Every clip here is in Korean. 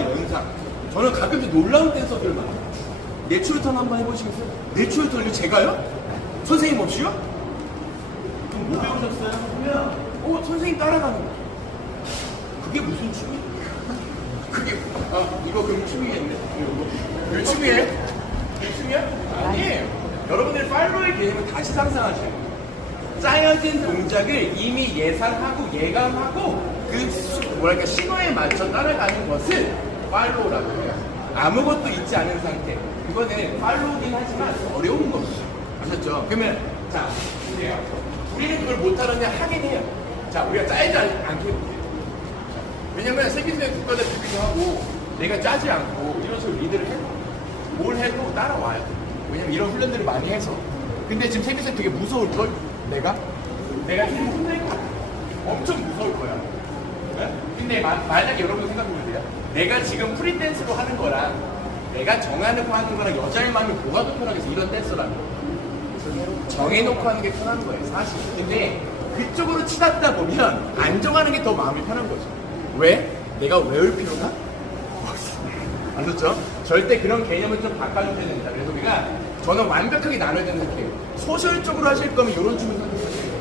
연상. 저는 가끔씩 놀라운 댄서들을 만나요. 내추럴 한번 해보시겠어요? 내추럴 턴을 제가요? 선생님 없이요? 그럼 뭐 배우셨어요? 선생님 따라가는 거. 그게 무슨 춤이에요? 그게 이거 그럼 춤이겠네. 이거 춤이에요? 이게 춤이야? 아니에요. 여러분들 팔로우의 개념을 다시 상상하셔야 돼요. 짜여진 동작을 이미 예상하고 예감하고 그 신호에 맞춰 따라가는 것을 팔로우라고 해요. 아무것도 있지 않은 상태. 그거는 팔로우긴 하지만 어려운 겁니다. 아셨죠? 그러면 자, 보세요. 우리는 그걸 못하느냐 하긴 해요. 자, 우리가 짜이지 않게 해볼게요. 왜냐면 세계대회 국가대표기도 하고 내가 짜지 않고 이런 식으로 리드를 해도 뭘 해도 따라와요. 왜냐면 이런 훈련들을 많이 해서. 근데 지금 세계대회 되게 무서울걸? 내가 지금 혼낼 거야. 엄청 무서울 거야. 네? 근데 만약에 여러분 생각해보세요. 내가 지금 프리댄스로 하는 거랑 내가 정해놓고 하는 거랑 여자의 마음이 뭐가 더 편하겠어? 이런 댄서라면 정해놓고 하는 게 편한 거예요, 사실. 근데 그쪽으로 치닫다 보면 안 정하는 게 더 마음이 편한 거죠. 왜? 내가 외울 필요가 없어. 아셨죠? 절대 그런 개념을 좀 바꿔줘야 됩니다. 그래서 우리가 저는 완벽하게 나눠야 되는 생각이에요. 소셜적으로 하실 거면 이런 춤을 선택하세요.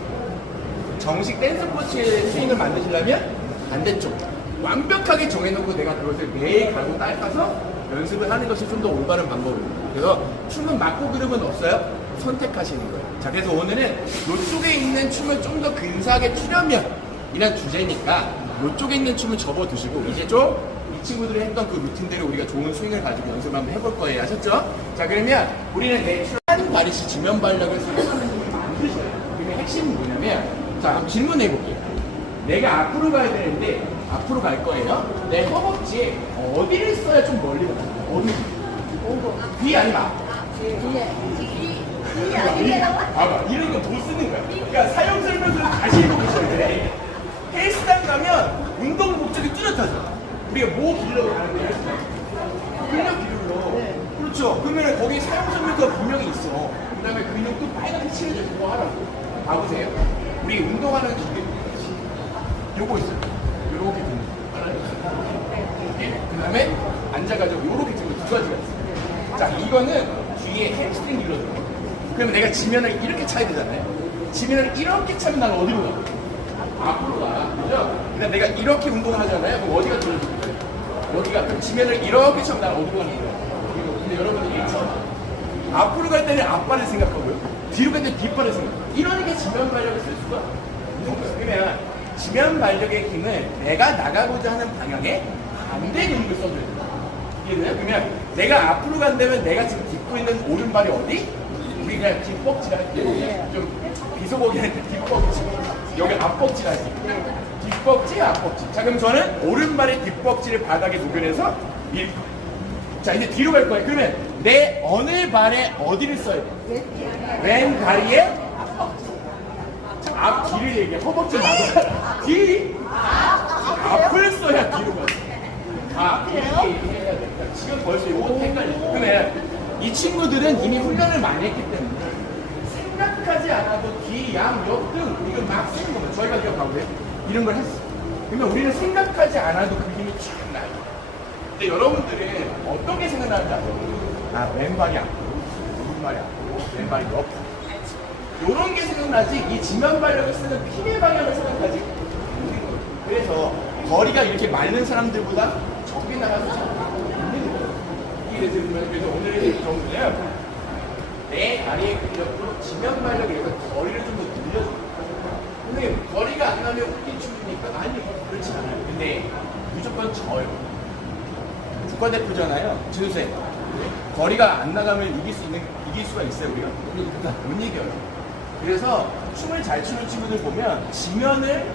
정식 댄스 코치의 스윙을 만드시려면 반대쪽. 완벽하게 정해놓고 내가 그것을 매일 가고 닦아서 연습을 하는 것이 좀 더 올바른 방법입니다. 그래서 춤은 맞고 그름은 없어요. 선택하시는 거예요. 자, 그래서 오늘은 이쪽에 있는 춤을 좀 더 근사하게 추려면 이란 주제니까 이쪽에 있는 춤을 접어두시고 이제 좀 이 친구들이 했던 그 루틴대로 우리가 좋은 스윙을 가지고 연습을 한번 해볼 거예요. 아셨죠? 자, 그러면 우리는 내추럴한 바리시 지면 발력을 사용하는 춤을 만드셔야 돼요. 그러면 핵심은 뭐냐면 자, 한번 질문해 볼게요. 내가 앞으로 가야 되는데 앞으로 갈 거예요. 내 허벅지에 어디를 써야 좀 멀리 가요? 어디? 뒤 아니면 앞? 봐봐, 이런 거 못 쓰는 거야. 그러니까 사용 설명서를 다시 읽어보셔야 돼. 헬스장 가면 운동 목적이 뚜렷하죠. 우리가 뭐 기르려고 하는데 근력 기르러. 그렇죠. 그러면 거기 사용 설명서가 분명히 있어. 그 다음에 근육도 빨갛게 칠해져 있고 하라고. 봐보세요. 우리 운동하는 기계 요거 있어요. 요렇게 근육. 그 다음에 앉아가지고 요렇게 들고 두 가지가 있어요. 자, 이거는 뒤에 햄스트링 길러줘요. 그러면 내가 지면을 이렇게 차야 되잖아요. 지면을 이렇게 차면 나는 어디로 가? 앞으로 가. 그죠? 그다음 내가 이렇게 운동을 하잖아요. 그럼 어디가 들어줄 거예요? 어디가? 그럼 지면을 이렇게 차면 나는 어디로 가는 거예요? 근데 여러분들이 앞으로 갈 때는 앞발을 생각하고요. 뒤로 갈 때는 뒷발을 생각해요. 이러니까 지면 발력을 쓸 수가 없는 거예요. 그러면 지면 발력의 힘을 내가 나가고자 하는 방향에 반대 근육을 써줘야 돼요. 이해돼요? 그러면 내가 앞으로 간다면 내가 지금 딛고 있는 오른발이 어디? 우리 그냥 뒷벅질 할게요. 좀 비속어기 할때 뒷벅질. 여기 앞벅질 할게요. 뒷벅질, 앞벅질. 자, 그럼 저는 오른발의 뒷벅질을 바닥에 녹여내서 자, 이제 뒤로 갈 거예요. 그러면 내 어느 발에 어디를 써야 돼요? 왼 다리에 앞 뒤를 얘기해. 허벅지 나도 뒤 앞을 써야 뒤로 가. 이렇게 얘기해야 돼. 지금 벌써 이거 헷갈려. 그러면 이 친구들은 이미 훈련을 많이 했기 때문에 생각하지 않아도 뒤, 양, 옆 등 이걸 막 쓰는 겁니다. 저희가 기억하고요. 이런 걸 했어. 그러면 우리는 생각하지 않아도 그 힘이 쫙 나요. 근데 여러분들은 어떤 게 생각나는지 아세요? 왼발이 앞으로, 오른발이 앞으로, 왼발이 옆으로. 이런 게 생각나지 이 지면 발력을 쓰는 힘의 방향을 생각하지. 그래서 거리가 이렇게 많은 사람들보다 적게 나가서 잘 있는 거예요. 그래서 오늘의 정보는 내 다리의 근력으로 지면 발력을 이렇게 거리를 좀 더 늘려줘요. 근데 거리가 안 나면 웃긴 춤이니까 아니 그렇지 않아요. 근데 무조건 져요. 국가대표잖아요. 지우세요. 거리가 안 나가면 이길 수가 있어요. 우리가 못 이겨요. 그래서 춤을 잘 추는 친구들 보면 지면을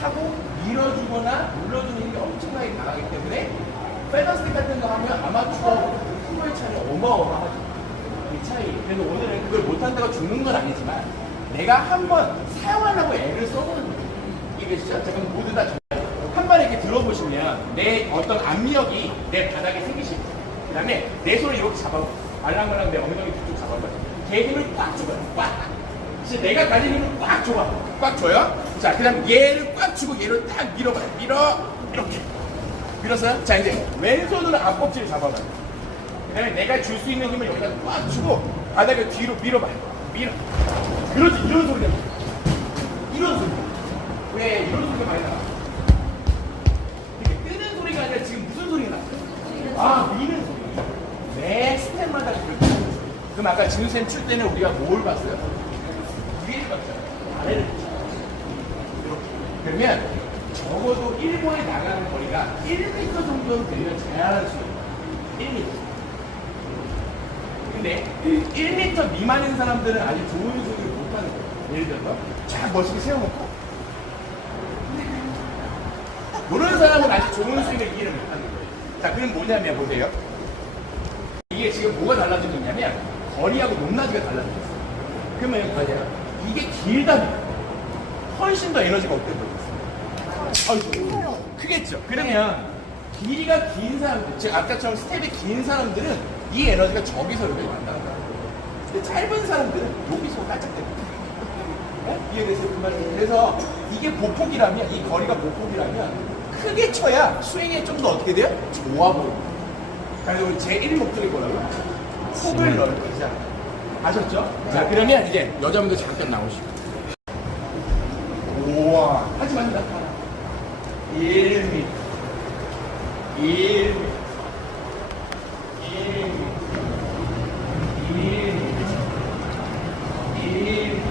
타고 밀어주거나 눌러주는 게 엄청나게 강하기 때문에 페더스틱 같은 거 하면 아마추어 프로의 차이가 어마어마하죠. 이 차이. 그래서 오늘은 그걸 못한다고 죽는 건 아니지만 내가 한번 사용하려고 애를 써보는 거예요. 이게 진짜 그럼 모두 다 한 번 이렇게 들어보시면 내 어떤 압력이 내 바닥에 생기실 거예요. 그 다음에 내 손을 이렇게 잡아봐. 말랑말랑 내 엉덩이 뒤쪽 잡아봐. 걔 힘을 꽉 줘봐요. 꽉. 진짜 내가 가진 힘을 꽉 줘봐. 꽉 줘요. 자, 그 다음 얘를 꽉 주고 얘를 딱 밀어봐요. 밀어. 이렇게. 밀었어요? 자, 이제 왼손으로 앞꿈치를 잡아봐요. 그 다음에 내가 줄 수 있는 힘을 여기다 꽉 주고 바닥을 뒤로 밀어봐요. 밀어. 그렇지, 이런 소리가 나. 이런 소리. 왜 이런 소리가 많이 나? 이렇게 뜨는 소리가 아니라 지금 무슨 소리가 나? 아, 미는 소리. 매 스텝마다 그렇게 하는 소리. 그럼 아까 진우쌤 출 때는 우리가 뭘 봤어요? 위를 봤잖아요. 아래를 봤잖아요. 이렇게. 그러면 적어도 1번에 나가는 거리가 1m 정도는 되면 제한할 수 있어요. 1m. 근데 1m 미만인 사람들은 아주 좋은 소리를 못하는 거예요. 예를 들어서 쫙 멋있게 세워놓고 모르는 사람은 아주 좋은 스윙을 이해를 못하는 거예요. 자, 그럼 뭐냐면 보세요. 이게 지금 뭐가 달라진 거냐면 거리하고 높낮이가 달라졌어요. 그러면 맞아요. 이게 길다면 훨씬 더 에너지가 없게 보였어요. 아이고, 크겠죠. 그러면 길이가 긴 사람들, 즉 아까처럼 스텝이 긴 사람들은 이 에너지가 저기서 이렇게 왔다 갔다 하는 거예요. 근데 짧은 사람들은 여기서 깔짝대고. 네? 이해되세요? 그 말이? 그래서 이게 보폭이라면, 이 거리가 보폭이라면 크게 쳐야 스윙이 좀 더 어떻게 돼요? 좋아 보여요. 그래서 우리 제1 목적이 뭐라고요? 폭을 넓히자. 아셨죠? 자, 그러면 이제 여자분들 잠깐 나오시고. 우와. 하지 맙니다. 1m. 1m. 1m.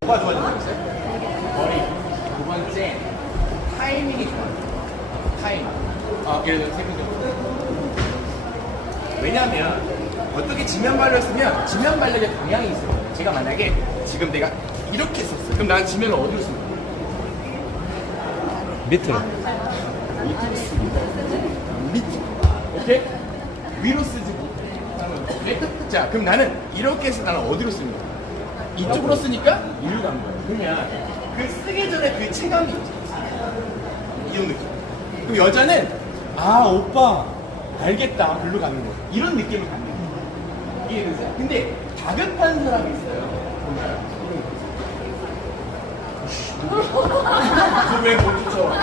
뭐가 좋아졌어요? 거리. 두 번째, 타이밍이 좋아요. 타이밍. 예를 들어 세컨드. 왜냐면 어떻게 지면 발을 쓰면 지면 발력의 방향이 있어요. 제가 만약에 지금 내가 이렇게 썼어요. 그럼 나는 지면을 어디로 씁니까? 밑으로. 밑으로 씁니다. 밑으로. 오케이? 위로 쓰지 못해. 오케이? 자, 그럼 나는 이렇게 해서 나는 어디로 씁니까? 이쪽으로 쓰니까 이리로 가는 거예요. 그러면 그 쓰기 전에 그 체감이 있죠. 이런 느낌. 그럼 여자는 아, 오빠 알겠다. 글로 가는 거예요. 이런 느낌을 갖는 거예요. 이해되세요? 근데 다급한 사람이 있어요. 왜못 쫓아와?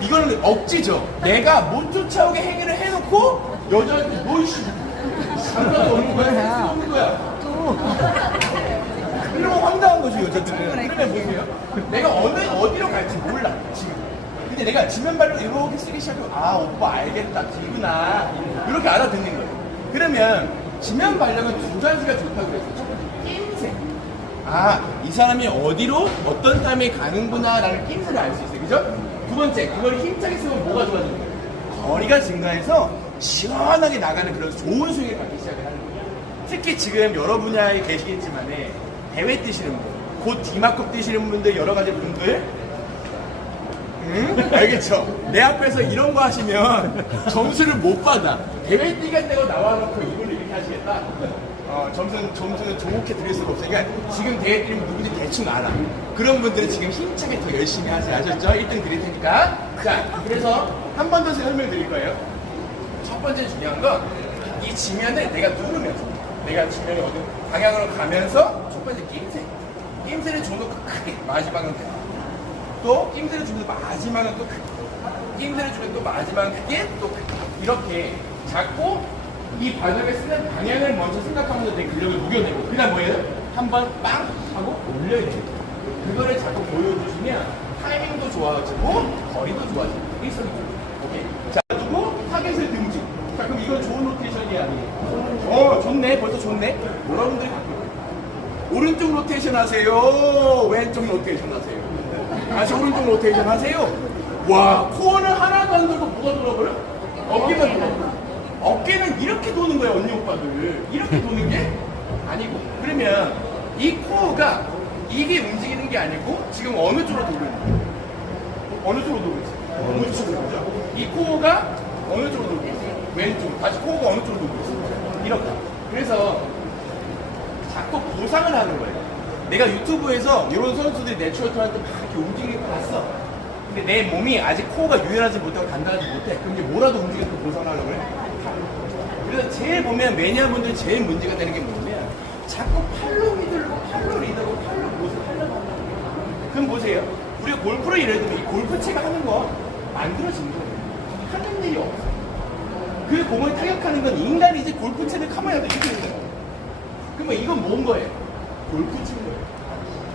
이거는 억지죠. 내가 못 쫓아오게 행위를 해놓고 여자한테 뭘 상관이 없는 거야? 없는 거야. 이러면 황당한 거죠, 여자들은. 그러면 보세요. 내가 어디로 갈지 몰라, 지금. 근데 내가 지면발로 이렇게 쓰기 시작하면 아, 오빠 알겠다, 기구나. 이렇게 알아듣는 거예요. 그러면 지면발력은 두 가지가 좋다고 그랬어요. 낌새. 아, 이 사람이 어디로 어떤 타임에 가는구나 라는 낌새를 알 수 있어요. 그죠? 두 번째, 그걸 힘차게 쓰면 뭐가 좋아지는 거예요? 거리가 증가해서 시원하게 나가는 그런 좋은 스윙을 갖기 시작을 하는 거예요. 특히 지금 여러 분야에 계시겠지만 대회 뛰시는 분, 곧 D마급 뛰시는 분들, 여러 가지 분들, 응? 알겠죠? 내 앞에서 이런 거 하시면 점수를 못 받아. 대회 뛰겠다고 나와놓고 이걸 이렇게 하시겠다? 점수는 좋게 드릴 수가 없으니까 지금 대회 뛰면 누구지 대충 알아. 그런 분들은 지금 힘차게 더 열심히 하세요. 아셨죠? 1등 드릴 테니까. 자, 그래서 한 번 더 설명을 드릴 거예요. 첫 번째 중요한 건 이 지면을 내가 누르면서 내가 지면이 어디 방향으로 가면서 첫 번째 낌새를 좀 더 크게 마지막은 크게 또 낌새를 주면서 마지막은 또 크게 낌새를 주면 또 마지막은 크게 또 크게 이렇게 잡고 이 바닥에 쓰는 방향을 먼저 생각하면서 내 근력을 녹여내고 그 다음 뭐예요? 한번 빵 하고 올려야 돼요. 그거를 자꾸 보여주시면 타이밍도 좋아지고 거리도 좋아지고 일석이조. 오케이. 자, 두고 타겟을 등지. 자, 그럼 이건 좋은 로테이션이 아니에요. 좋네. 벌써 좋네. 여러분들이 갖고 있어요. 오른쪽 로테이션 하세요. 왼쪽 로테이션 하세요. 다시 오른쪽 로테이션 하세요. 와, 코어는 하나도 안 돌고 뭐가 돌아버려? 어깨만 돌아버려. 어깨는 이렇게 도는 거예요, 언니 오빠들. 이렇게 도는 게 아니고. 그러면 이 코어가 이게 움직이는 게 아니고 지금 어느 쪽으로 돌고 있는 거예요? 어느 쪽으로 돌고 있어요? 어느 쪽으로 돌죠? 이 코어가 어느 쪽으로 돌고 있어요? 왼쪽. 다시 코어가 어느 쪽으로 돌고 있어요? 이렇게. 그래서 자꾸 보상을 하는 거예요. 내가 유튜브에서 이런 선수들이 내추럴한테 막 이렇게 움직이는 거 봤어. 근데 내 몸이 아직 코어가 유연하지 못하고 단단하지 못해. 그럼 이제 뭐라도 움직여서 보상을 하려고 해. 그래서 제일 보면 매니아분들이 제일 문제가 되는 게 뭐냐면 자꾸 팔로 휘둘고 팔로 리더고 팔로 못을 하려고 합니다. 그럼 보세요. 우리가 골프를 예를 들면 이 골프채가 하는 거 만들어진 거예요. 하는 일이 없어. 그 공을 타격하는 건 인간이 이제 골프채를 카메라도 이렇게 되는 거예요. 그러면 이건 뭔 거예요? 골프채인 거예요.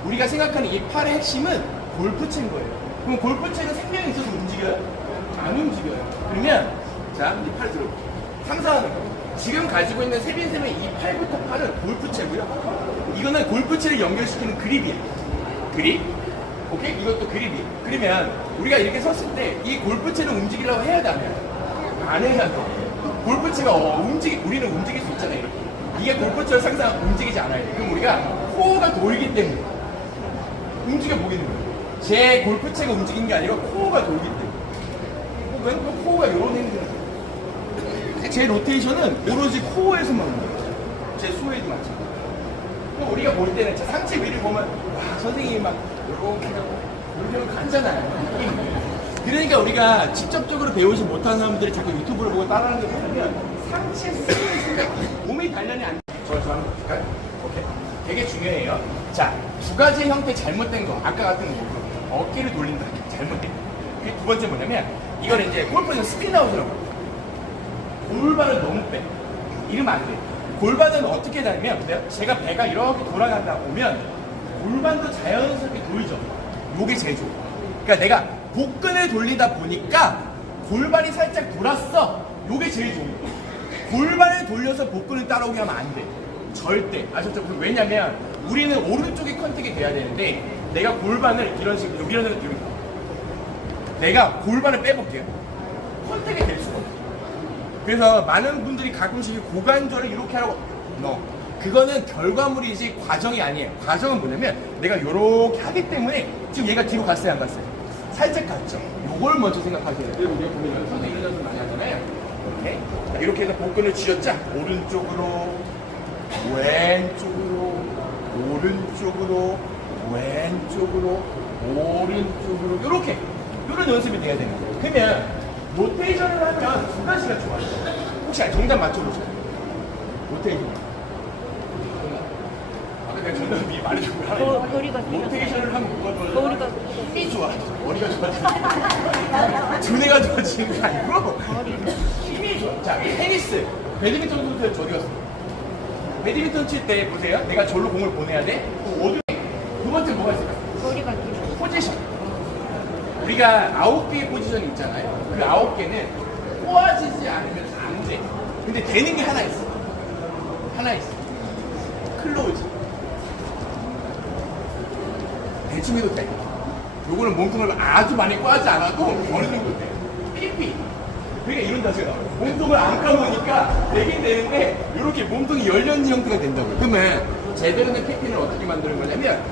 우리가 생각하는 이 팔의 핵심은 골프채인 거예요. 그럼 골프채는 생명이 있어서 움직여요? 안 움직여요. 그러면 자, 이 팔 들어. 상상하는 거예요. 지금 가지고 있는 세빈쌤의 이 팔부터 팔은 골프채고요. 이거는 골프채를 연결시키는 그립이에요. 그립. 오케이? 이것도 그립이에요. 그러면 우리가 이렇게 섰을 때 이 골프채를 움직이려고 해야 되면 안 해야 돼. 골프채가 우리는 움직일 수 있잖아요. 이렇게. 이게 골프채를 상상 움직이지 않아야 돼. 그럼 우리가 코어가 돌기 때문에 움직여 보이는 거예요. 제 골프채가 움직이는 게 아니라 코어가 돌기 때문에. 왼쪽 코어가 이런 행동을 해요. 제 로테이션은 오로지 코어에서만 오는 거예요. 제 수에도 마찬가지. 그럼 우리가 볼 때는 제 상체 위를 보면 와 선생님이 막 이렇게 하고 이렇게 가잖아요. 그러니까 우리가 직접적으로 배우지 못하는 사람들이 자꾸 유튜브를 보고 따라하는 게 뭐냐면 상체 수에서 몸이 단련이 안 돼. 저 한번 볼까요? 오케이. 되게 중요해요. 자, 두 가지 형태 잘못된 거. 아까 같은 거 어깨를 돌린다. 잘못된 거. 그게 두 번째 뭐냐면 이걸 이제 골프에서 스피드아웃이라고 해요. 골반을 너무 빼. 이러면 안 돼. 골반은 어떻게 다니면 제가 배가 이렇게 돌아간다 보면 골반도 자연스럽게 돌죠. 요게 제일 좋아. 그러니까 내가 복근을 돌리다 보니까 골반이 살짝 돌았어. 요게 제일 좋은 거야. 골반을 돌려서 복근을 따라오게 하면 안 돼. 절대. 아셨죠? 왜냐면 우리는 오른쪽이 컨택이 돼야 되는데 내가 골반을 이런 식으로 밀어내는 이렇게 내가 골반을 빼볼게요. 컨택이 될 수가 없어. 그래서 많은 분들이 가끔씩 고관절을 이렇게 하라고 그거는 결과물이지 과정이 아니에요. 과정은 뭐냐면 내가 이렇게 하기 때문에 지금 얘가 뒤로 갔어요 안 갔어요? 살짝 갔죠. 요걸 먼저 생각하셔야 돼요. 우리가 보면 선생님 이런 연습 많이 하잖아요. 이렇게. 자, 이렇게 해서 복근을 쥐었자 오른쪽으로 왼쪽으로 오른쪽으로 왼쪽으로 오른쪽으로 이렇게 이런 연습이 돼야 되는 거예요. 그러면 로테이션을 하면 두 가지가 좋아요. 혹시 정답 맞춰보세요. 로테이션. 아까 내가 정답 미리 말해준 거 하나 머리가 로테이션을 하면 뭐가 좋아요? 머리가 힘이 좋아. 머리가 좋아지는 두뇌가 좋아지는 게 아니고 힘이 좋아. 자, 테니스, 배드민턴 선수들 저리 갔어. 배드민턴 칠 때 보세요. 내가 절로 공을 보내야 돼. 두 번째 뭐가 있을까? 머리가 길어. 포지션. 우리가 9개의 포지션이 있잖아요. 그 9개는 꼬아지지 않으면 안 돼. 근데 되는 게 하나 있어. 하나 있어. 클로즈. 대충 해도 돼. 요거는 몸통을 아주 많이 꼬아지 않아도 어느 정도 돼. PP. 그러니까 이런 자세가 나와요. 몸통을 안 감으니까 되긴 되는데 이렇게 몸통이 열렸는 형태가 된다고요. 그러면 제대로 된 PP는 어떻게 만드는 거냐면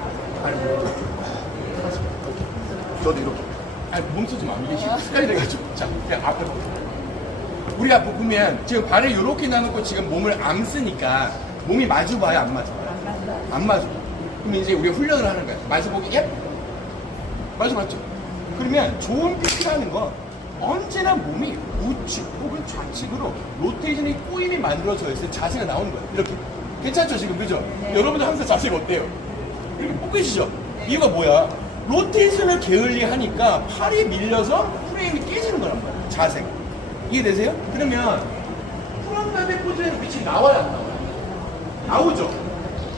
저도 이렇게 몸 쓰지 마. 이게 습관이 돼가지고. 자, 그냥 앞으로. 우리 앞으로 보면 지금 발을 이렇게 나누고 지금 몸을 안 쓰니까 몸이 마주봐요? 안 마주봐요? 안 마주. 그럼 이제 우리가 훈련을 하는 거야. 마주보기 예? 마주봤죠? 그러면 좋은 PP라는 건 언제나 몸이 우측 혹은 좌측으로 로테이션이 꼬임이 만들어져 있을 때 자세가 나오는 거예요. 이렇게. 괜찮죠? 지금 그죠? 네. 여러분들 항상 자세가 어때요? 이렇게 뻗기시죠? 이유가 뭐야? 로테이션을 게을리하니까 팔이 밀려서 프레임이 깨지는 거란 말이에요. 자세. 이해되세요? 그러면 프론트베 포즈에는 위치 나와야 안 나와요? 나오죠?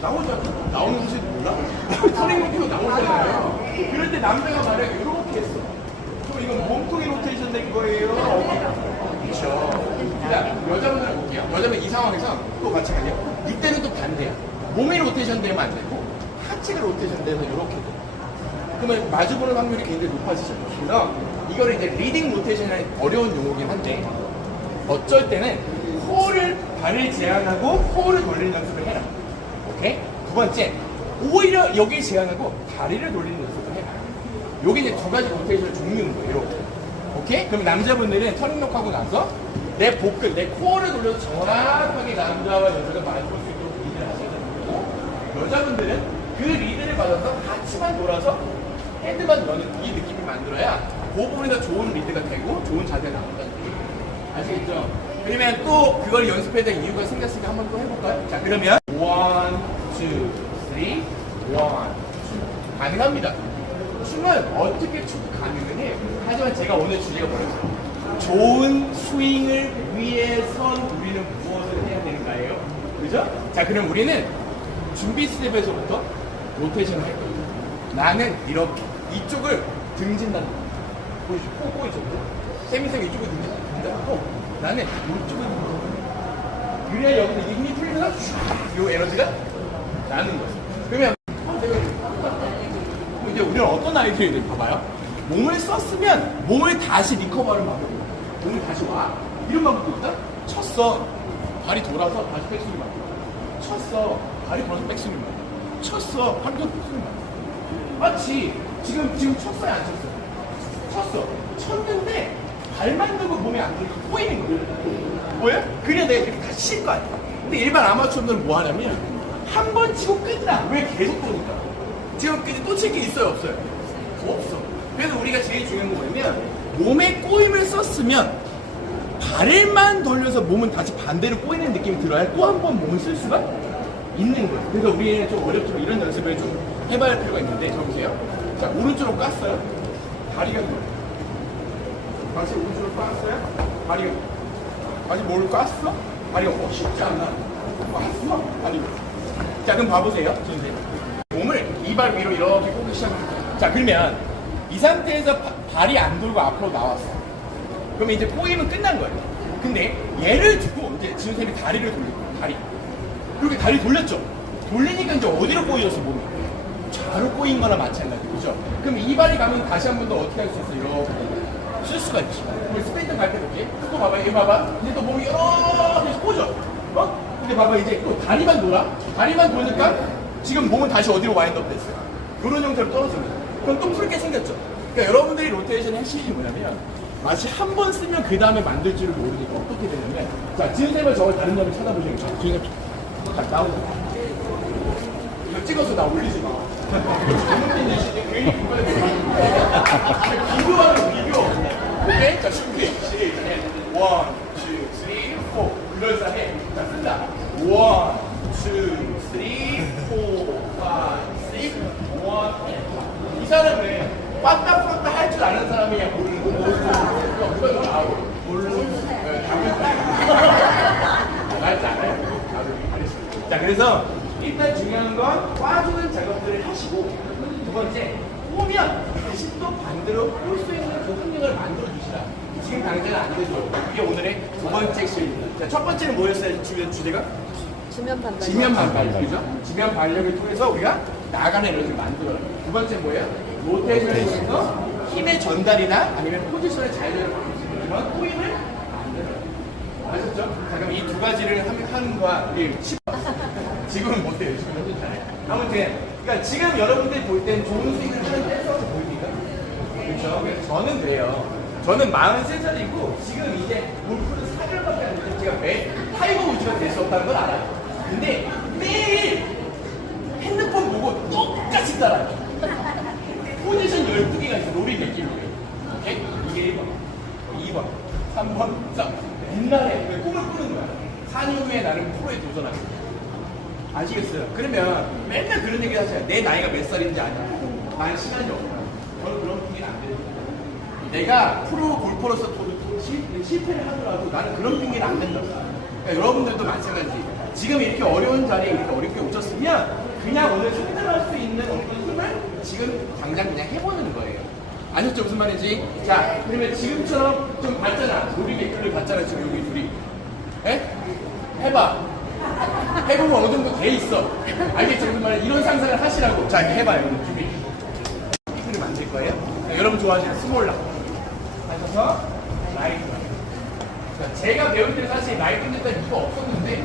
나오죠? 나오는 곳이 몰라? 터닝 끼고 나오잖아요. 그럴 때 남자가 말해 이렇게 했어. 그럼 이건 몸통이 로테이션 된 거예요? 그렇죠. 그냥 여자분들 볼게요. 여자분 이 상황에서 또 마찬가지예요. 이때는 또 반대야. 몸이 로테이션 되면 안 되고 하체가 로테이션 돼서 이렇게 돼. 그러면 마주보는 확률이 굉장히 높아지죠. 그래서 이거를 이제 리딩 로테이션이 어려운 용어긴 한데 어쩔 때는 코어를 발을 제한하고 코어를 돌리는 연습을 해라. 오케이? 두 번째, 오히려 여기 제한하고 다리를 돌리는 연습을 해라. 여기 이제 두 가지 로테이션을 종류는 거예요. 이렇게. 오케이? 그럼 남자분들은 터닝록 하고 나서 내 복근, 내 코어를 돌려서 정확하게 남자와 여자가 마주볼 수 있도록 리드를 하셔야 되고 여자분들은 그 리드를 받아서 같이만 돌아서 헤드만 넣는 이 느낌을 만들어야 그 부분에서 좋은 리드가 되고 좋은 자세가 나온다는 거예요. 아시겠죠? 그러면 또 그걸 연습해야 될 이유가 생겼으니까 한번 또 해볼까요? 자, 그러면 1, 2, 3, 1, 2 가능합니다. 스윙은 어떻게 쳐도 가능해. 하지만 제가 오늘 주제가 뭐였어요? 좋은 스윙을 위해선 우리는 무엇을 해야 되는가예요? 그죠? 자, 그럼 우리는 준비 스텝에서부터 로테이션을 할 거예요. 나는 이렇게 이쪽을 등진다는 거야. 보이죠? 꼭 보이죠? 세미쌤 이쪽을 등진다고 나는 이쪽을 등진다. 그래야 여기서 이 힘이 풀리면 이 에너지가 나는 거죠. 그러면 이제 우리는 어떤 아이들이 봐봐요. 몸을 썼으면 몸을 다시 리커버를 방법이야. 몸을 다시 와. 이런 방법도 있다? 쳤어. 발이 돌아서 다시 백스윙을 맞고. 쳤어. 발이 돌아서 백스윙을 맞고. 쳤어. 발이 돌아서 백스윙을 맞고. 마치 지금 쳤어요, 안 쳤어요? 쳤어. 쳤는데 발만 들고 몸이 안 들고 꼬이는 거예요. 뭐야? 그래야 내가 이렇게 다시 칠 거 아니야. 근데 일반 아마추어들은 뭐 하냐면 한 번 치고 끝나. 왜 계속 보니까? 지금 또 칠 게 있어요, 없어요? 없어. 그래서 우리가 제일 중요한 건 뭐냐면 몸에 꼬임을 썼으면 발을만 돌려서 몸은 다시 반대로 꼬이는 느낌이 들어야 또 한 번 몸을 쓸 수가 있는 거예요. 그래서 우리는 좀 어렵지만 이런 연습을 좀 해봐야 할 필요가 있는데, 저 보세요. 자, 오른쪽으로 깠어요. 다리가 돌아요. 다시 오른쪽으로 깠어요. 다리가 다시 뭘 깠어? 다리가 쉽지 않나? 깠어? 다리가. 자, 그럼 봐보세요. 지금 몸을 이발 위로 이렇게 꼬기 시작합니다. 자, 그러면 이 상태에서 발이 안 돌고 앞으로 나왔어. 그러면 이제 꼬이면 끝난 거예요. 근데 얘를 두고 이제 지훈쌤이 다리를 돌릴 거예요. 다리. 그렇게 다리 돌렸죠? 돌리니까 이제 어디로 꼬여서 몸이? 좌로 꼬인 거나 마찬가지. 그죠? 그럼 이 발이 가면 다시 한 번 더 어떻게 할 수 있어? 이렇게 쓸 수가 있지. 우리 스페인트 갈 때 볼게. 또 봐봐. 이거 봐봐. 이제 또 몸이 이렇게 꼬죠? 어? 근데 봐봐. 이제 또 다리만 돌아. 다리만 도니까 지금 몸은 다시 어디로 와인드업 됐어요? 이런 형태로 떨어집니다. 그럼 또 풀게 생겼죠? 그러니까 여러분들이 로테이션 핵심이 뭐냐면 마치 한 번 쓰면 그 다음에 만들 줄을 모르니까 어떻게 되냐면, 자, 지은쌤을 저걸 다른 점을 찾아보시겠죠? 지은쌤 딱 나오고 이거 찍어서 나 올리지 마. 잘못된 예시지 괜히 그거에 비교하는 비교. 오케이? 자, 준비 시작. 1, 2, 3, 4 그럴싸해. 자, 쓴다. 1, 2, 3, 4, 5, 6, 7, 1. 이 사람은 빠따 빠따 할 줄 아는 사람이야, 모르는 거. 그거 나오고 모르는 알지 않아요? 자, 그래서 일단 중요한 건 꽈주는 작업들을 하시고, 두 번째, 오면 대신 또 반대로 올 수 있는 그 환경을 만들어 주시라. 지금 당장은 안 되죠. 이게 오늘의 두 번째 실입니다. 자, 첫 번째는 뭐였어요? 주제가? 지면 반발. 지면 반발력이죠. 지면 반력을 통해서 우리가 나가는 에너지를 만들어요. 두 번째 뭐예요? 로테이션을 통해서 힘의 전달이나 아니면 포지션을 자유롭게 바꿀 수 있는 그런 꼬임을 만들어요. 아셨죠? 자, 그럼 이 두 가지를 하는 거와 우리 지금은 못해요. 지금 현재 잘해요. 아무튼, 그러니까 지금 여러분들이 볼 땐 좋은 스윙을 하는 댄서로 보입니까? 그렇죠? 그래서 저는 돼요. 저는 43살이고 지금 이제 골프는 4개월밖에 안 됐는데 제가 매 타이거 우즈가 될 수 없다는 걸 알아요. 근데 매일 핸드폰 보고 똑같이 따라요. 포지션 12개가 있어. 롤이 몇 개로. 오케이? 이게 1번, 2번, 3번, 4번. 옛날에 꿈을 꾸는 거야. 4년 후에 나는 프로에 도전하겠다. 아시겠어요? 그러면 맨날 그런 얘기 하세요. 내 나이가 몇 살인지 아냐? 난 시간이 없어요. 저는 그런 핑계는 안 돼요. 내가 프로 골퍼로서 실패를 하더라도 나는 그런 핑계는 안 된다. 그러니까 여러분들도 마찬가지. 지금 이렇게 어려운 자리에 이렇게 어렵게 오셨으면 그냥 오늘 힘들할 수 있는 어떤 힘을 지금 당장 그냥 해보는 거예요. 아셨죠? 무슨 말인지? 자, 그러면 지금처럼 좀 봤잖아. 우리 댓글을 봤잖아. 지금 여기 둘이. 에? 해봐. 해보면 어느 정도 돼 있어. 알겠죠? 무슨 말이야? 이런 상상을 하시라고. 자, 해봐요. 준비. 피크를 만들 거예요. 자, 여러분 좋아하시는 스몰락. 하셔서 라이트. 자, 제가 배울 때 사실 라이트는 일단 이거 없었는데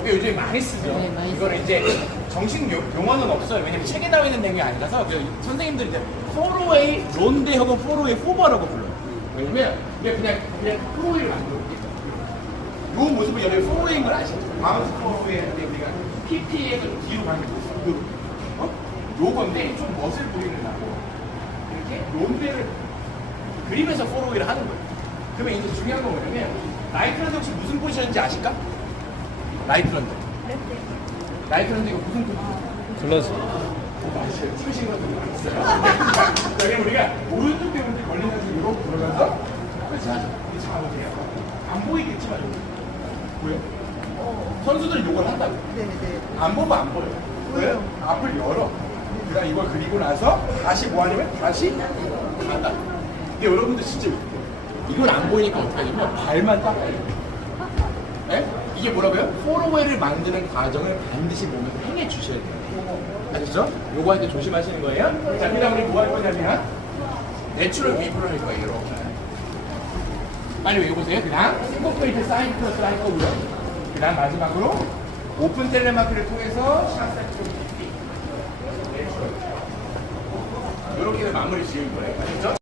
이게 요즘에 많이 쓰죠. 네, 많이 이거는 이제 정식 용어는 없어요. 왜냐면 책에 나와 있는 내용이 아니라서 선생님들이 이제 포로웨이 론데하고 포로웨이 포버라고 불러요. 왜냐면 우리가 그냥 포로웨이를 만들어볼게요. 이 모습을 여러분 포로웨이인 걸 아시죠? 바운스 포로웨이 할 때 우리가 PP에서 뒤로 가는 모습. 요건데 좀 멋을 보이느라고 이렇게 론데를 그리면서 포로웨이를 하는 거예요. 그러면 이제 중요한 건 뭐냐면 라이트런드 혹시 무슨 포지션인지 아실까? 라이트런드. 라이트런드 이거 무슨 포지션? 글러스. 맛있어요. 쓰신 것도 맛있어요. 여기 우리가 오른쪽 때문에 걸리는 식으로 들어가서 그렇지 하죠. 이렇게 잡아보세요. 안 보이겠지만 보여? 선수들이 이걸 한다고. 네네. 안 보면 안 보여요. 왜? 앞을 열어. 그러니까 이걸 그리고 나서 다시 뭐 하냐면 다시 닫아. 이게 여러분들 진짜 웃겨요. 이건 안 보이니까 어떻게 하냐면 발만 닦아요. 네? 이게 뭐라고요? 포로웨이를 만드는 과정을 반드시 보면서 행해 주셔야 돼요. 아시죠? 요거 할 때 조심하시는 거예요. 자, 그 다음 우리 뭐 할 거냐면 내추럴 웨이브를 할 거예요. 이렇게. 빨리 외워보세요. 그 다음 인코퍼레이트 사인 플러스 할 거고요. 그 다음 마지막으로 오픈 텔레마크를 통해서 샷 사이클 이렇게 마무리 지을 거예요. 아시죠?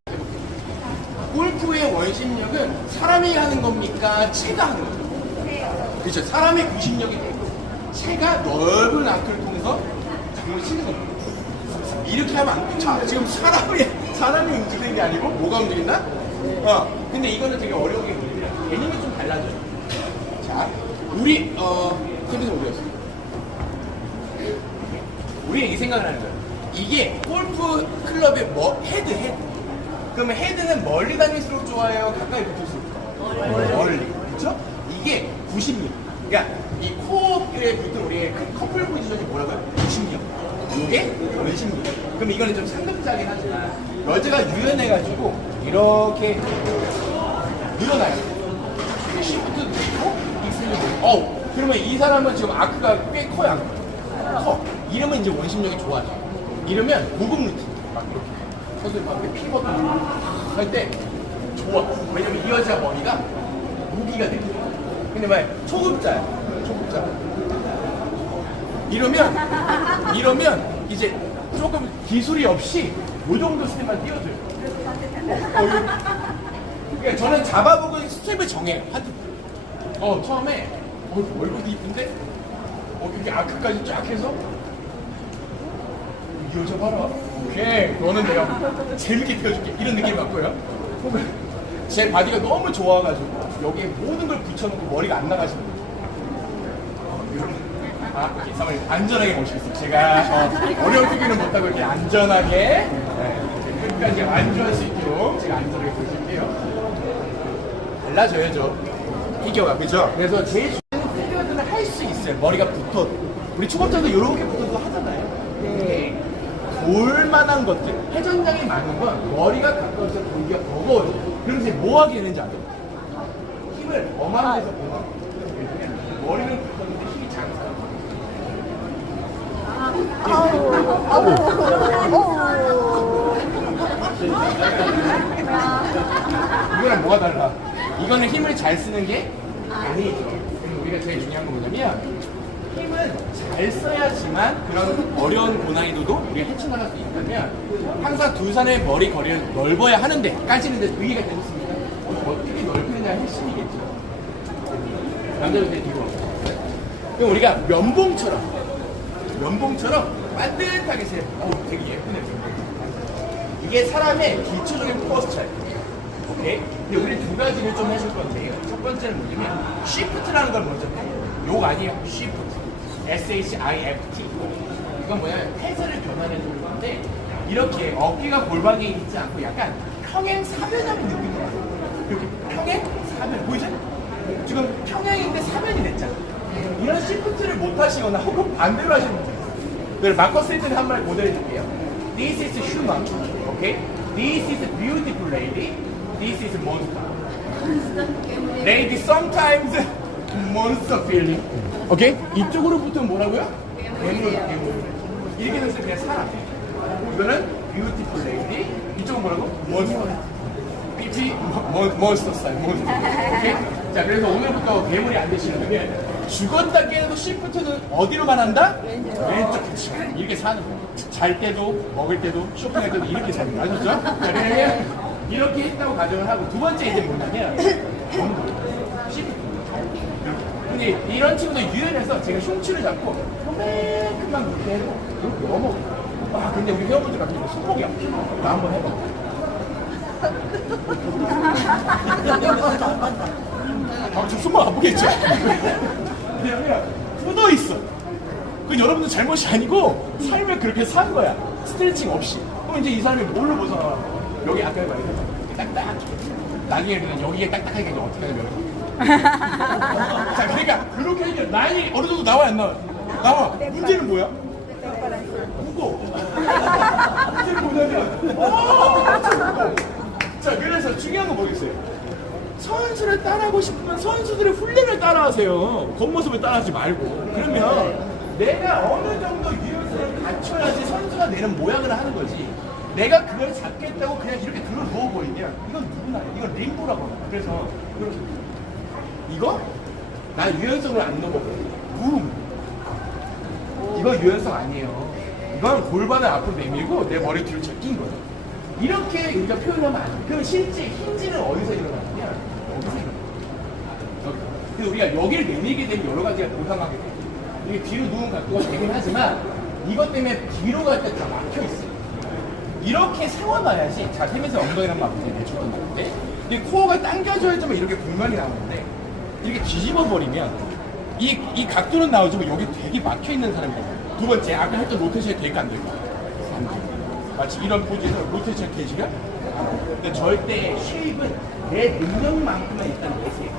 골프의 원심력은 사람이 하는 겁니까? 채가 하는 겁니까? 그렇죠. 사람의 구심력이 되고 채가 넓은 아크를 통해서 장을 치는 겁니다. 이렇게 하면 안 돼. 자, 지금 사람이 움직이는 게 아니고 뭐가 움직인다? 근데 이거는 되게 어려운 게 뭐냐면 개념이 좀 달라져요. 자, 우리 컴퓨터 어디였어? 우리는 이 생각을 하는 거예요. 이게 골프 클럽의 헤드. 그러면 헤드는 멀리 다닐수록 좋아요? 가까이 붙을수록 좋아요? 멀리. 그렇죠? 이게 90mm. 그러니까 이 코어에 붙은 우리의 커플 포지션이 뭐라고요? 90mm. 이게 원심력. 그럼 이거는 좀 상급자긴 하지만 여자가 유연해가지고 이렇게 늘어나요. 시프트도 있고 익슬리도 있고. 그러면 이 사람은 지금 아크가 꽤 커요. 커. 이러면 이제 원심력이 좋아져. 이러면 무급 루틴 막 이렇게 선수들 막 이렇게 피벗 할 때 좋아. 왜냐면 이 여자 머리가 무기가 돼. 근데 만약 초급자야. 이러면 이제 조금 기술이 없이 요 정도 스텝만 띄워줘요. 그러니까 저는 잡아보고 스텝을 정해요. 처음에 얼굴도 이쁜데 이렇게 아크까지 쫙 해서 이 여자 봐라. 오케이, 너는 내가 재밌게 띄워줄게. 이런 느낌이 맞고요. 혹은 제 바디가 너무 좋아가지고 여기에 모든 걸 붙여놓고 머리가 안 나가시는 거예요. 이렇게 사람을 안전하게 모시겠습니다. 제가 어려운 크기는 못하고 이렇게 안전하게 끝까지 안전할 수 있도록 제가 안전하게 보실게요. 달라져야죠. 피겨가, 그죠? 그래서 제일 중요한 피겨들은 할 수 있어요. 머리가 붙어도. 우리 초급자도 이렇게 붙어도 하잖아요. 네. 볼만한 것들, 회전량이 많은 건 머리가 가까워서 보기가 버거워요. 그러면서 뭐 하게 되는지 알아요? 힘을 엄한 데서 보는 거예요. 머리는 붙었는데 힘이 작아요. 이거랑 뭐가 달라? 이거는 힘을 잘 쓰는 게 아니죠. 우리가 제일 중요한 건 뭐냐면 힘은 잘 써야지만 그런 어려운 고난이도도 우리가 헤쳐나갈 수 있다면 항상 두 사람의 머리 거리를 넓어야 하는데 까지는데 의의가 되셨습니다. 어떻게 넓히느냐의 핵심이겠죠. 남자분들 뒤로 그럼 우리가 면봉처럼 반듯하게 세요. 되게 예쁘네. 이게 사람의 기초적인 포스처예요. 오케이? 근데 우리 두 가지를 좀 해줄 건데요. 첫 번째는 뭐냐면 쉬프트라는 걸 먼저 해요. 욕 아니에요. 쉬프트. SHIFT. 이건 뭐냐면 태세를 변환해 주는 건데 이렇게 어깨가 골반에 있지 않고 약간 평행 사변형의 느낌이 나요. 이렇게 평행 사변 보이죠? 지금 평행인데 사변이 됐잖아. 이런 시프트를 못 하시거나 혹은 반대로 하시는 분들. 그래서 마커스 힐튼이 한 말 모델해 줄게요. This is human. Okay? This is a beautiful lady. This is monster. Lady sometimes monster feeling. 오케이? 이쪽으로 붙으면 뭐라고요? 괴물. 이렇게 됐을 때 그냥 사람. 이거는 beautiful lady. 이쪽은 뭐라고? monster. BP monster style. 오케이? 자, 그래서 오늘부터 괴물이 안 되시려면 죽었다 깨도 시프트는 어디로만 한다? 왼쪽. 그치. 이렇게 사는 거야. 잘 때도, 먹을 때도, 쇼핑할 때도 이렇게 사는 거야. 아셨죠? 자, 그러면 이렇게 했다고 가정을 하고 두 번째 이제 뭐냐면 시프트. 근데 이런 친구도 유연해서 제가 흉추를 잡고 요만큼만 그렇게 해도 이렇게 넘어가. 근데 우리 회원분들 같은 경우 손목이 아파. 나 한번 해봐. 저 손목 아프겠죠? 왜냐면 굳어있어. 그건 여러분들 잘못이 아니고 삶을 그렇게 산 거야. 스트레칭 없이. 그럼 이제 이 사람이 뭘로 벗어나? 여기 아까 말했잖아. 딱딱. 나중에 그냥 여기에 딱딱하게 이제 어떻게 하냐면. 자, 그러니까 그렇게 하면 라인이 어느 정도 나와야 안 나와? 나와. 문제는 뭐야? 무거워. 문제는 뭐냐면, 자, 그래서 중요한 건 뭐겠어요? 선수를 따라하고 싶으면 선수들의 훈련을 따라하세요. 겉모습을 따라하지 말고. 그러면 내가 어느 정도 유연성을 갖춰야지 선수가 내는 모양을 하는 거지. 내가 그걸 잡겠다고 그냥 이렇게 들어 누워버리면 이건 누구나 이건 림보라고 합니다. 그래서 이거? 나 유연성을 안 넘어. 이건 유연성 아니에요. 이건 골반을 앞으로 내밀고 내 머리 뒤로 제낀 거예요. 이렇게 우리가 표현하면 안 돼. 그럼 실제 힌지는 어디서 일어나냐면 여기서 일어나요. 그래서 우리가 여기를 내밀게 되면 여러 가지가 고상하게 돼요. 이게 뒤로 누운 각도가 되긴 하지만 이것 때문에 뒤로 갈 때 다 막혀 있어요. 이렇게 세워놔야지. 자, 힘에서 엉덩이랑 맞게 내주고 있는데 이게 코어가 당겨져야지만 이렇게 공간이 나오는데 이렇게 뒤집어버리면 이 각도는 나오지만 여기 되게 막혀 있는 사람이에요. 두 번째, 아까 했던 로테이션이 될까 안 될까? 안 돼. 마치 이런 포즈에서 로테이션 되시려? 근데 절대 쉐입은 내 능력만큼만 일단 내세요.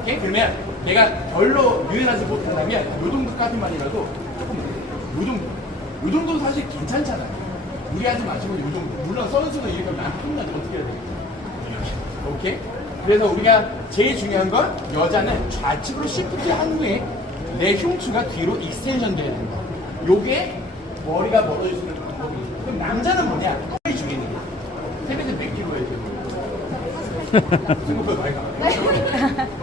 오케이? 그러면 내가 별로 유연하지 못한다면 요 정도까지만이라도 조금 요 정도. 요 정도는 사실 괜찮잖아요. 무리하지 마시고 요 정도. 물론 선수는 이렇게 하면 안 끝나지 어떻게 해야 되겠죠? 오케이? 그래서 우리가 제일 중요한 건 여자는 좌측으로 시프트 한 후에 내 흉추가 뒤로 익스텐션 돼야 된다. 요게 머리가 멀어질 수 있는 방법이 있어요. 그럼 남자는 뭐냐? 허리 중에 있는 거. 세배는 100kg 해야죠. 생각보다 많이 나와요.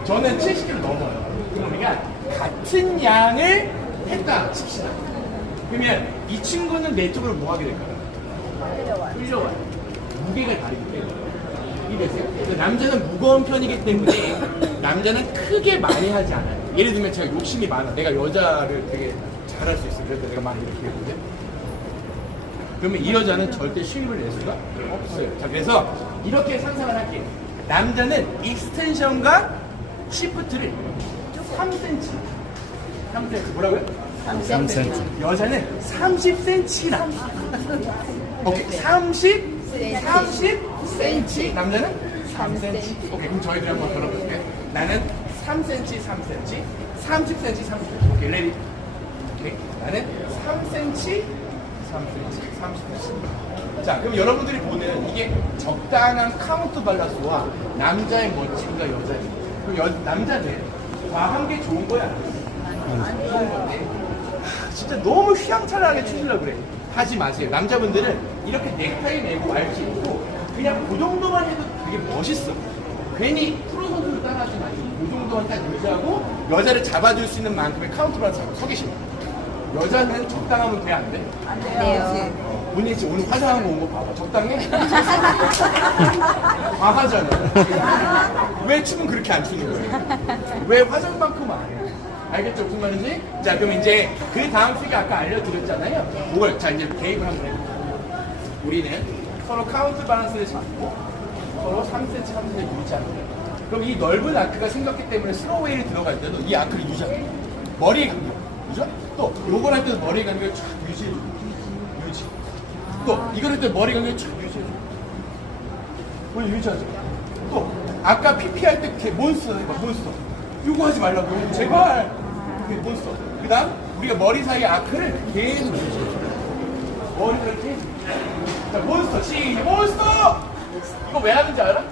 저는 70kg 넘어요. 그럼 우리가 같은 양을 했다 칩시다. 그러면 이 친구는 내 쪽으로 뭐 하게 될까요? 끌려와요. 무게가 다르기 때문에. 이해되세요? 남자는 무거운 편이기 때문에 남자는 크게 많이 하지 않아요. 예를 들면 제가 욕심이 많아. 내가 여자를 되게 잘할 수 있어. 그래서 내가 많이 이렇게 했는데 그러면 이 여자는 절대 쉐입을 낼 수가 없어요. 자, 그래서 이렇게 상상을 할게요. 남자는 익스텐션과 시프트를 3cm 3cm 뭐라고요? 3cm. 여자는 30cm나. 오케이. 30cm. 남자는 3cm. 오케이. 그럼 저희들이 한번 걸어볼게요. 나는 3cm, 3cm, 30cm, 30cm. 오케이. 레디. 오케이. 나는 3cm, 3cm, 30cm. 자, 그럼 여러분들이 보는 이게 적당한 카운트 밸런스와 남자의 멋짐과 여자의 그럼 남자들 과한 게 좋은 거야? 안 좋은 건데 진짜 너무 휘황찬란하게 추시려고 그래. 하지 마세요. 남자분들은 이렇게 넥타이 매고 알지 않고 그냥 그 정도만 해도 되게 멋있어. 괜히 프로 선수를 따라하지 마시고 그 정도만 딱 유지하고 여자를 잡아줄 수 있는 만큼의 카운트 밸런스 하고 서 계시면 여자는 적당하면 돼? 안 돼? 안 돼요. 본인이 지금 오늘 화장하고 온 거 봐봐. 적당해? 과하잖아. 왜 춤은 그렇게 안 추는 거예요? 왜 화장만큼 안 해? 알겠죠? 무슨 말인지? 자, 그럼 이제 그 다음 수가 아까 알려드렸잖아요. 그걸, 자, 이제 개입을 한번 해볼게요. 우리는 서로 카운트 밸런스를 잡고 서로 3cm, 3cm 유지하는 거예요. 그럼 이 넓은 아크가 생겼기 때문에 슬로우웨이를 들어갈 때도 이 아크를 유지하는 거예요. 머리의 간격. 그죠? 또, 요걸 할 때도 머리의 간격을 쫙 유지해주고. 유지. 또, 이걸 할 때 머리 간격을 쫙 유지해주고. 원래 유지하죠. 또, 아까 PP 할 때 몬스터 해봐, 몬스터. 요거 하지 말라고요. 제발. 몬스터. 그 다음, 우리가 머리 사이 아크를 계속 유지해줘. 머리를 이렇게. 자, 몬스터. 몬스터! 이거 왜 하는지 알아?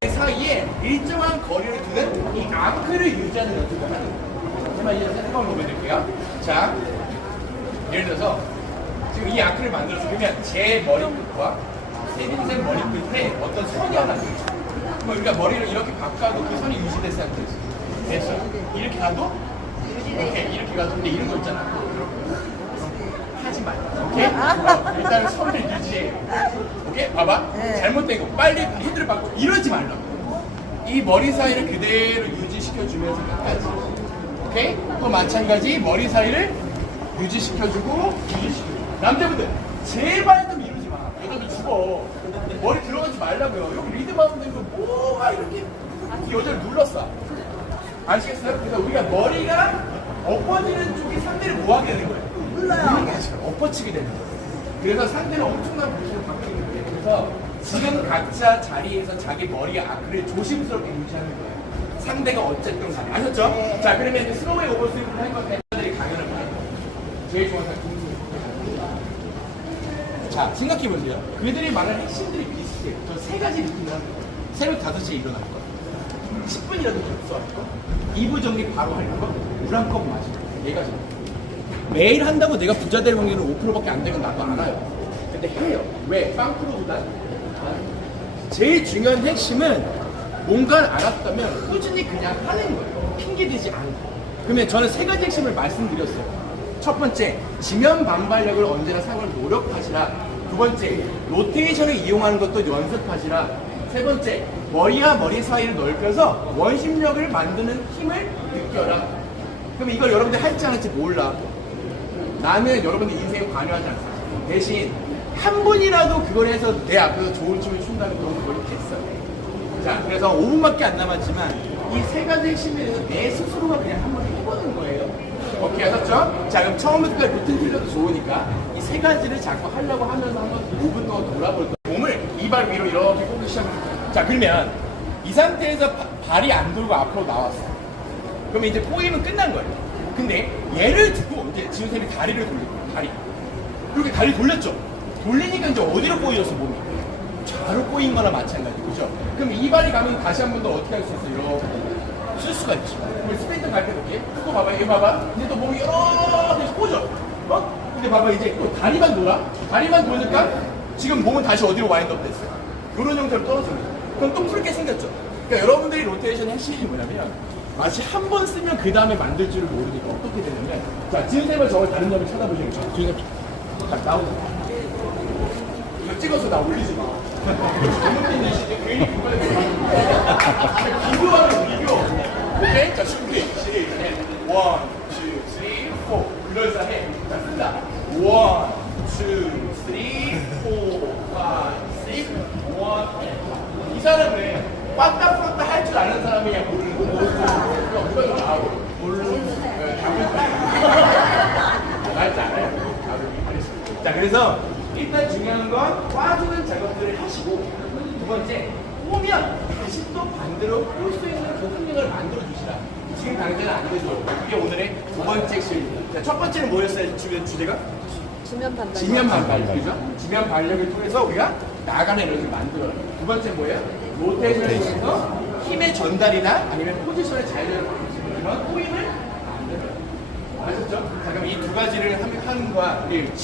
그 사이에 일정한 거리를 두는 이 아크를 유지하는 연습을 하는 거예요. 정말 이제 생각을 보여드릴게요. 자, 예를 들어서, 지금 이 아크를 만들어서 그러면 제 머리끝과 세빈쌤 머리끝에 어떤 선이 하나 있죠. 그럼 우리가 머리를 이렇게 바꿔도 그 선이 유지됐어요? 됐어요. 이렇게 가도? 이렇게 가도 근데 이런 거 있잖아. 하지 마. 오케이? 일단 선을 유지해. 오케이? 봐봐. 잘못된 거 빨리 헤드를 바꿔. 이러지 말라고. 이 머리 사이를 그대로 유지시켜주면서 끝까지. 오케이? 또 마찬가지 머리 사이를 유지시켜주고 유지시켜주고. 남자분들 제발 좀 이러지 마. 여자분 죽어. 머리 들어가지 말라고요. 여기 리듬 하면 되는 거 뭐가 이렇게 이 여자를 눌렀어. 아시겠어요? 그래서 우리가 머리가 엎어지는 쪽이 상대를 뭐하게 되는 거예요? 몰라요. 엎어치게 되는 거예요. 그래서 상대는 엄청난 모션을 받고 있는 거예요. 그래서 지금 각자 자리에서 자기 머리의 아크를 조심스럽게 유지하는 거예요. 상대가 어쨌든 간에. 아셨죠? 네. 자, 그러면 이제 스로우의 오버스윙을 할 건 팬들이 강연을 많이 해요. 제일 좋아하는 사람 김승우. 자, 생각해보세요. 그들이 말하는 핵심들이 비슷해요. 저 세 가지 루틴을 하는 거예요. 새벽 5시에 일어날 거, 10분이라도 접수할 거, 2부 정리 바로 할 거, 물 한 컵 마시고. 네 가지. 매일 한다고 내가 부자 될 확률은 5%밖에 안 되면 나도 알아요. 근데 해요. 왜? 빵프로보다 제일 중요한 핵심은 뭔가를 알았다면 꾸준히 그냥 하는 거예요. 핑계대지 않고. 그러면 저는 세 가지 핵심을 말씀드렸어요. 첫 번째, 지면 반발력을 언제나 상을 노력하시라. 두 번째, 로테이션을 이용하는 것도 연습하시라. 세 번째, 머리와 머리 사이를 넓혀서 원심력을 만드는 힘을 느껴라. 그럼 이걸 여러분들 할지 안 할지 몰라. 나는 여러분들 인생에 관여하지 않습니다. 대신 한 분이라도 그걸 해서 내 앞에서 좋은 춤을 춘다는 그런 걸 했어요. 자, 그래서 5분밖에 안 남았지만 이 세 가지 핵심에 대해서 내 스스로가 그냥 한번 해보는 거예요. 오케이, 하셨죠? 자, 그럼 처음부터 루틴 틀려도 좋으니까 이 세 가지를 자꾸 하려고 하면서 한번 5분 동안 돌아볼 거예요. 몸을 이발 위로 이렇게 꼽기 시작합니다. 자, 그러면 이 상태에서 발이 안 돌고 앞으로 나왔어. 그러면 이제 꼬이면 끝난 거예요. 근데 얘를 두고 이제 지훈쌤이 다리를 돌릴 거예요. 다리. 이렇게 다리 돌렸죠? 돌리니까 이제 어디로 꼬여서 몸이? 좌로 꼬인 거나 마찬가지. 그죠? 그럼 이 발이 가면 다시 한 번 더 어떻게 할 수 있어요? 이렇게 쓸 수가 있죠. 우리 스페인트 갈때 또 봐봐. 이거 봐봐. 이제 또 몸이 이렇게 꼬죠? 어? 근데 봐봐. 이제 또 다리만 돌아? 다리만 도니까 지금 몸은 다시 어디로 와인드업 됐어요? 이런 형태로 떨어집니다. 그럼 또 풀게 생겼죠? 그러니까 여러분들이 로테이션 핵심이 뭐냐면 마치 한 번 쓰면 그 다음에 만들 줄을 모르니까 어떻게 되냐면 자, 지은쌤을 저걸 다른 점을 찾아보시겠죠? 지은쌤 자, 나오세요. 이거 찍어서 나 올리지 마. 잘못된 인식이 괜히 그거에 비교하는 비교. 오케이? 자, 준비. 시작. 1, 2, 3, 4. 그럴싸해. 자, 쓴다. 1, 2, 3, 4, 5, 6, 7, 1. 이 사람은 왔다 풀었다 할 줄 아는 사람이 그냥 모르는 거. 누가 더 나하고 모르는 알지 않아요? 자, 그래서 일단 중요한 건 꽈주는 작업들을 하시고 두 번째, 오면 대신 또 반대로 올 수 있는 그 흥력을 만들어 주시라. 지금 당장은 안 되죠. 그게 오늘의 두 번째 실입니다. 자, 첫 번째는 뭐였어요? 주제가? 지면 반발. 지면 반발력. 그죠? 지면 반력을 통해서 우리가 나가는 에너지를 만들어요. 두 번째 뭐예요? 로테이션을 통해서 힘의 전달이나 아니면 포지션의 자유를 그런 꼬임을 만들어요. 아셨죠? 자, 그럼 이 두 가지를 하는 거와 우리